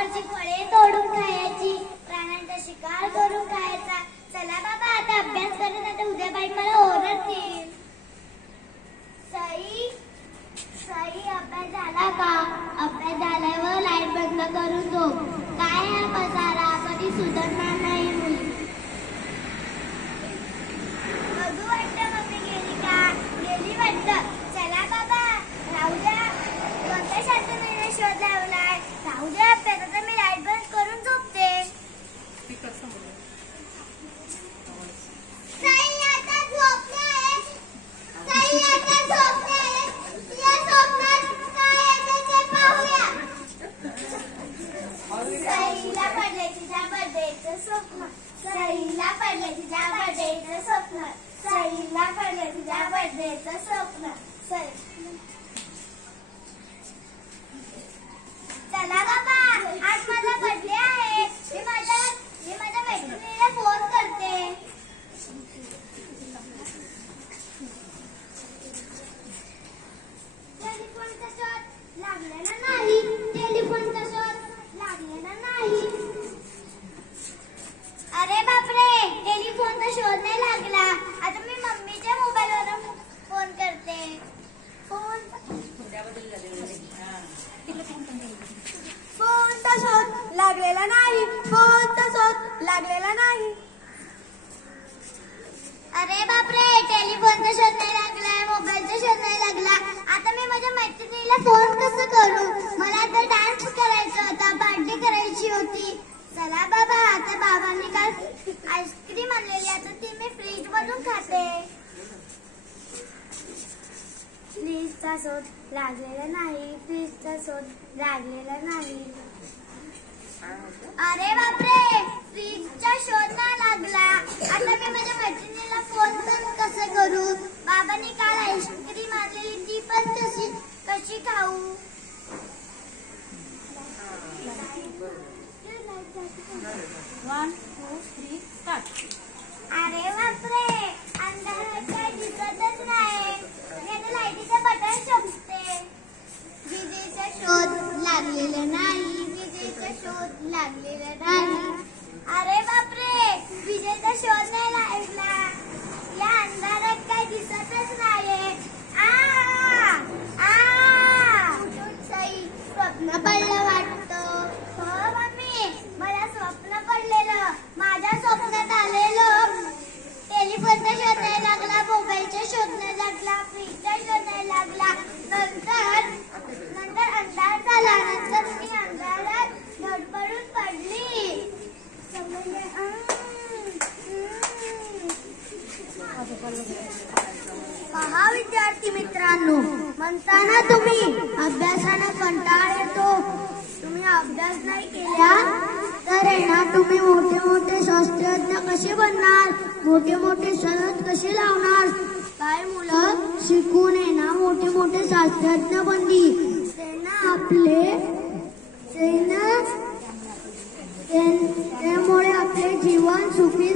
झाडावरची फळे तोडून खायची, प्राण्यांचा शिकार करून खायचा. चला बाबा आता अभ्यास करत, आता उद्या बाई मला ओरडतील. सई सई अभ्यास झाला का? अभ्यास झाल्यावर लाईट बंद करून झोप. काय हा पसारा, कधी सुधारणार नाही मुली. बघू वाटतं मम्मी गेली का? गेली वाटतं. चला बाबा राहू द्या. कोणत्या शांततेने शोध लावलाय? राहू द्या अभ्यास, आता मी लाईट बंद करून झोपते. सईला पडले तिच्या बर्थडेचं स्वप्न, सईला पडले तिच्या बर्थडेचं स्वप्न, सईला पडले तिच्या बर्थडेचं स्वप्न. चला बाबा आज माझा बर्थडे आहे. मी माझ्या मैत्रिणीला फोन करते. टेलिफोनचा शोध लागलेला नाही, टेलिफोनचा शोध लागलेला नाही. अरे बापरे, टेलिफोनचा शोध नाही लागला. आता मी मम्मीच्या मोबाईलवरून फोन करते. फोनचा शोध लागलेला नाही, फोनचा शोध लागलेला नाही. अरे बापरे, टेलिफोनचा शोध नाही लागलाय, मोबाईलचा शोध नाही लागला. आता मी माझ्या मैत्रिणीला फोन कसं करू? मला तर डान्स करायचा होता, पार्टी करायची होती. चला बाबा आता बाबांनी काल आईस्क्रीम आणलेली, आता ती मी फ्रीज मधून खाते. फ्रीजचा शोध लागलेला नाही, फ्रीजचा शोध लागलेला नाही. अरे बापरे, फ्रीजचा शोध नाही लागला. आता मी माझ्या मैत्रिणीला फोन कसं करू? बाबांनी काल आईस्क्रीम आणलेली, ती पण कशी खाऊ? अरे बापरे, अंधारात काय दिसतच नाही. मी आता लाईटीचं बटन शोधते. विजेचा शोध लागलेला नाही, विजेचा शोध लागलेला नाही. अरे बापरे, विजेचा शोध नाही लागला. या अंधारात काय दिसतच नाहीये. सई स्वप्न पडलं वाटतं. हो मम्मी, मला स्वप्न पडलेलं. माझ्या स्वप्नात आलेलं. टेलिफोनचा शोध नाही लागला, मोबाईलचा शोध नाही लागला, फ्रीजचा शोध नाही लागला. नंतर अंधार झाला. नंतर मी अंधारात धडपडून पडली. पहा विद्यार्थी मित्रांनो, म्हणताना तुम्ही अभ्यासाने कंटाळ येतो. तुम्ही अभ्यास नाही केला तर ना तुम्ही मोठे मोठे शास्त्रज्ञ कसे बनणार, मोठे मोठे शोध कसे लावणार. काय मुलं शिकून ना मोठे मोठे शास्त्रज्ञ बनली. त्यामुळे आपले जीवन सुखी